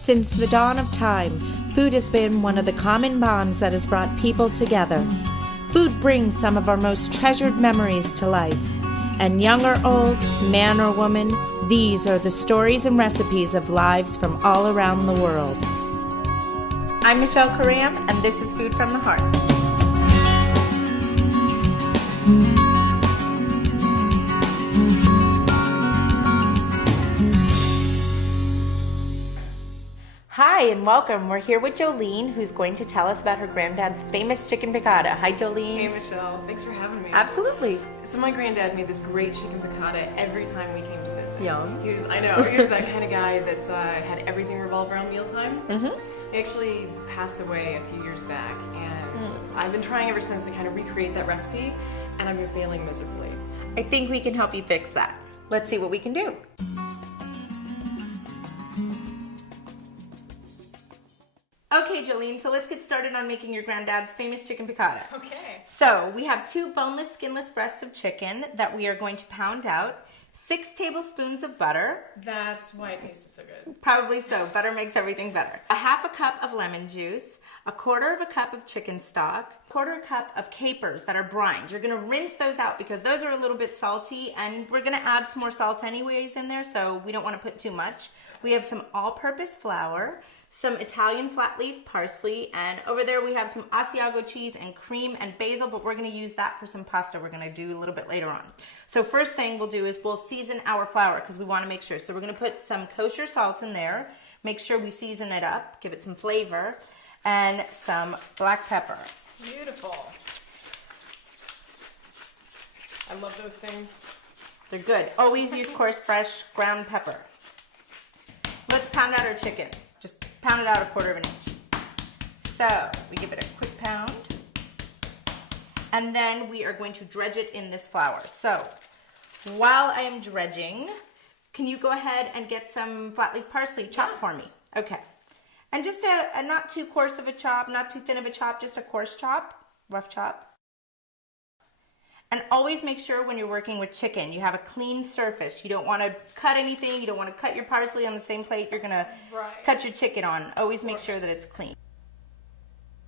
Since the dawn of time, food has been one of the common bonds that has brought people together. Food brings some of our most treasured memories to life. And young or old, man or woman, these are the stories and recipes of lives from all around the world. I'm Michelle Karam, and this is Food from the Heart. Hi and welcome. We're here with Jolene, who's going to tell us about her granddad's famous chicken piccata. Hi, Jolene. Hey, Michelle. Thanks for having me. Absolutely. So my granddad made this great chicken piccata every time we came to visit. Yum. He was that kind of guy that had everything revolve around mealtime. He actually passed away a few years back, and I've been trying ever since to kind of recreate that recipe, and I've been failing miserably. I think we can help you fix that. Let's see what we can do. Okay, Jolene, so let's get started on making your granddad's famous chicken piccata. Okay. So we have 2 boneless, skinless breasts of chicken that we are going to pound out, 6 tablespoons of butter. That's why it tasted so good. Probably so. Butter makes everything better. A half a cup of lemon juice, a quarter of a cup of chicken stock, quarter cup of capers that are brined. You're gonna rinse those out because those are a little bit salty, and we're gonna add some more salt anyways in there, so we don't wanna put too much. We have some all-purpose flour, some Italian flat leaf parsley, and over there we have some Asiago cheese and cream and basil, but we're gonna use that for some pasta we're gonna do a little bit later on. So first thing we'll do is we'll season our flour because we wanna make sure. So we're gonna put some kosher salt in there, make sure we season it up, give it some flavor, and some black pepper. Beautiful. I love those things. They're good. Always use coarse, fresh ground pepper. Let's pound out our chicken. Just pound it out 1/4 inch. So we give it a quick pound. And then we are going to dredge it in this flour. So while I am dredging, can you go ahead and get some flat leaf parsley chopped for me? Okay. And just a not too coarse of a chop, not too thin of a chop, just a coarse chop, rough chop. And always make sure when you're working with chicken, you have a clean surface. You don't want to cut anything. You don't want to cut your parsley on the same plate you're going to cut your chicken on. Always make sure that it's clean.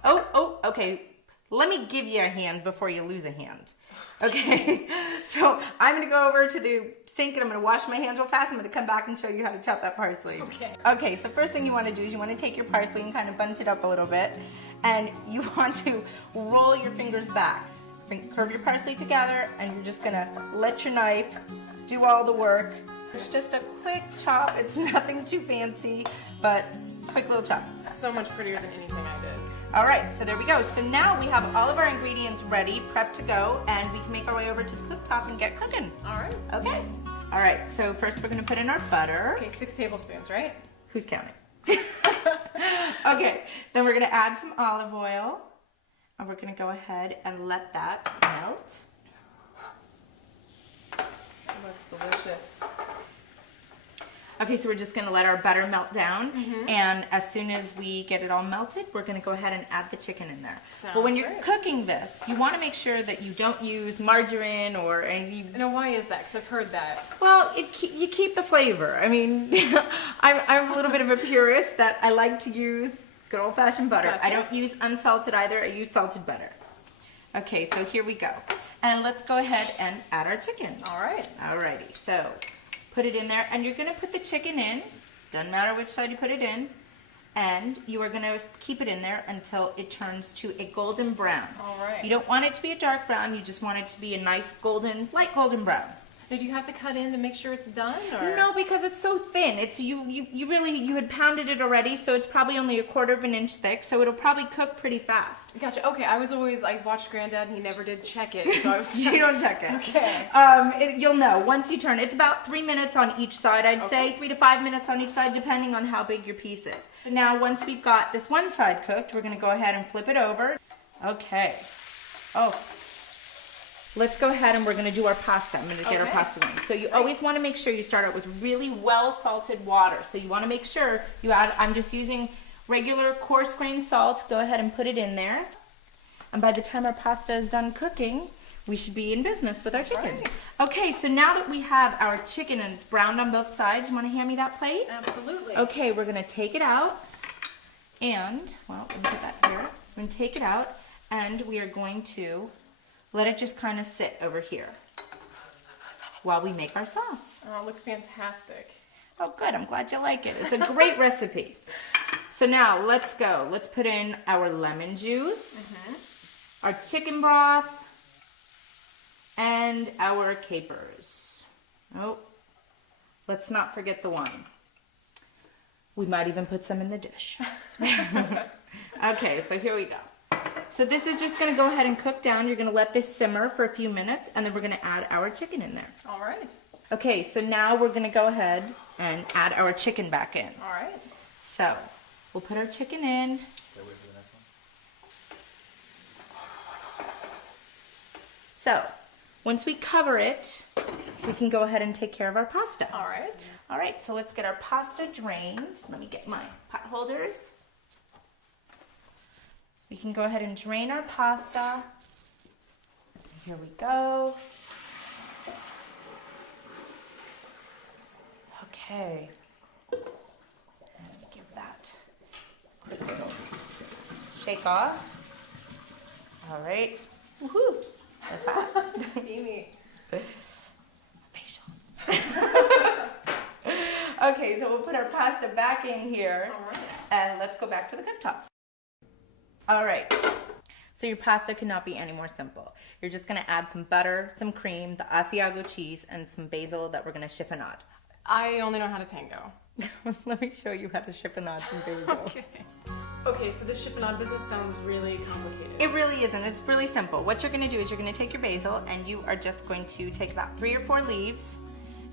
Oh, okay. Let me give you a hand before you lose a hand. Okay, so I'm going to go over to the sink and I'm going to wash my hands real fast. I'm going to come back and show you how to chop that parsley. Okay, so first thing you want to do is you want to take your parsley and kind of bunch it up a little bit. And you want to roll your fingers back. Curve your parsley together, and you're just gonna let your knife do all the work. It's just a quick chop. It's nothing too fancy, but quick little chop. So much prettier than anything I did. All right, so there we go. So now we have all of our ingredients ready, prepped to go, and we can make our way over to the cooktop and get cooking. All right. Okay. All right, so first we're gonna put in our butter. Okay, 6 tablespoons, right? Who's counting? Okay, then we're gonna add some olive oil. And we're going to go ahead and let that melt. It looks delicious. Okay, so we're just going to let our butter melt down. And as soon as we get it all melted, we're going to go ahead and add the chicken in there. But when you're cooking this, you want to make sure that you don't use margarine or any... No, why is that? Because I've heard that. Well, you keep the flavor. I mean, I'm a little bit of a purist that I like to use good old-fashioned butter. Gotcha. I don't use unsalted either. I use salted butter. Okay, so here we go. And let's go ahead and add our chicken. All right. Alrighty, so put it in there, and you're gonna put the chicken in. Doesn't matter which side you put it in. And you are gonna keep it in there until it turns to a golden brown. All right. You don't want it to be a dark brown. You just want it to be a nice golden, light golden brown. Did you have to cut in to make sure it's done? Or? No, because it's so thin. It's you had pounded it already, so it's probably only a 1/4 inch thick, so it'll probably cook pretty fast. Gotcha. Okay, I watched Granddad and he never did check it, so I was... You don't check it. Okay. You'll know once you turn. It's about 3 minutes on each side, I'd say. 3 to 5 minutes on each side, depending on how big your piece is. Now, once we've got this one side cooked, we're going to go ahead and flip it over. Okay. Oh. Let's go ahead and we're going to do our pasta. I'm going to get our pasta going. So you always want to make sure you start out with really well salted water. So you want to make sure you add, I'm just using regular coarse grain salt. Go ahead and put it in there. And by the time our pasta is done cooking, we should be in business with our chicken. Right. Okay, so now that we have our chicken and it's browned on both sides, you want to hand me that plate? Absolutely. Okay, we're gonna take it out and, well, let me put that here. We're gonna take it out and we are going to let it just kind of sit over here while we make our sauce. Oh, it looks fantastic. Oh, good, I'm glad you like it. It's a great recipe. So now, let's go. Let's put in our lemon juice, our chicken broth, and our capers. Oh, let's not forget the wine. We might even put some in the dish. Okay, so here we go. So this is just gonna go ahead and cook down. You're gonna let this simmer for a few minutes and then we're gonna add our chicken in there. All right. Okay, so now we're gonna go ahead and add our chicken back in. All right. So we'll put our chicken in. So once we cover it, we can go ahead and take care of our pasta. All right. All right, so let's get our pasta drained. Let me get my pot holders. We can go ahead and drain our pasta. Here we go. Okay. And give that a quick little shake off. All right. Woohoo! Like that. Steamy. Facial. Okay, so we'll put our pasta back in here. All right. And let's go back to the cooktop. All right, so your pasta cannot be any more simple. You're just gonna add some butter, some cream, the Asiago cheese, and some basil that we're gonna chiffonade. I only know how to tango. Let me show you how to chiffonade some basil. Okay. Okay, so this chiffonade business sounds really complicated. It really isn't, it's really simple. What you're gonna do is you're gonna take your basil and you are just going to take about 3 or 4 leaves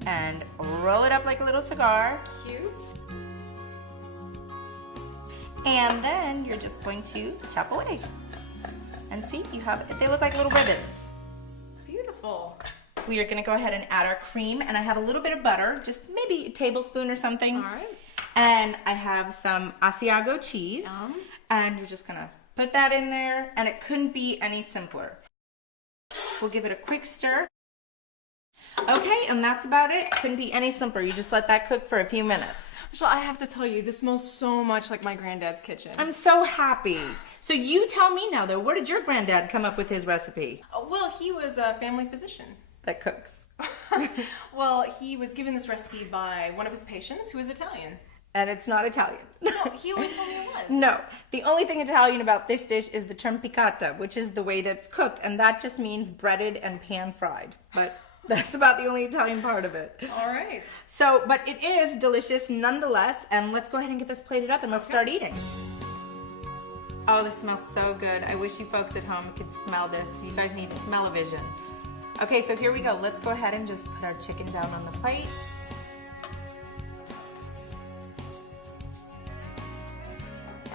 and roll it up like a little cigar. Cute. And then you're just going to chop away. And see, you have, they look like little ribbons. Beautiful. We are gonna go ahead and add our cream, and I have a little bit of butter, just maybe a tablespoon or something. All right. And I have some Asiago cheese. Yum. And you're just gonna put that in there, and it couldn't be any simpler. We'll give it a quick stir. Okay, and that's about it. Couldn't be any simpler. You just let that cook for a few minutes. Michelle, I have to tell you, this smells so much like my granddad's kitchen. I'm so happy. So you tell me now though, where did your granddad come up with his recipe Oh, well, he was a family physician. that cooks? Well, he was given this recipe by one of his patients who was Italian. And it's not Italian. No, he always told me it was. No, the only thing Italian about this dish is the term piccata, which is the way that it's cooked, and that just means breaded and pan fried. But that's about the only Italian part of it. All right. So, but it is delicious nonetheless, and let's go ahead and get this plated up and let's start eating. Oh, this smells so good. I wish you folks at home could smell this. You guys need smell-o-vision. Okay, so here we go. Let's go ahead and just put our chicken down on the plate.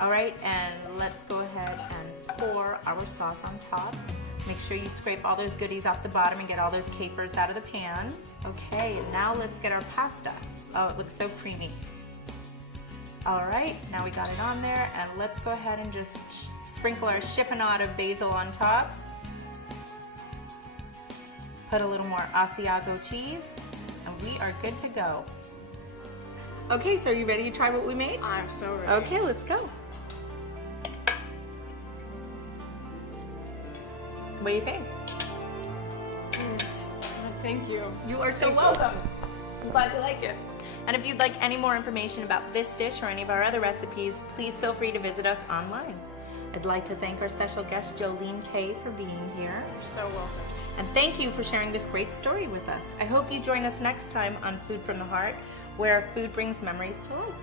All right, and let's go ahead and pour our sauce on top. Make sure you scrape all those goodies off the bottom and get all those capers out of the pan. Okay, and now let's get our pasta. Oh, it looks so creamy. All right, now we got it on there, and let's go ahead and just sprinkle our chiffonade of basil on top. Put a little more Asiago cheese, and we are good to go. Okay, so are you ready to try what we made? I'm so ready. Okay, let's go. What do you think? Thank you. You are so welcome. I'm glad you like it. And if you'd like any more information about this dish or any of our other recipes, please feel free to visit us online. I'd like to thank our special guest, Jolene Kay, for being here. You're so welcome. And thank you for sharing this great story with us. I hope you join us next time on Food from the Heart, where food brings memories to life.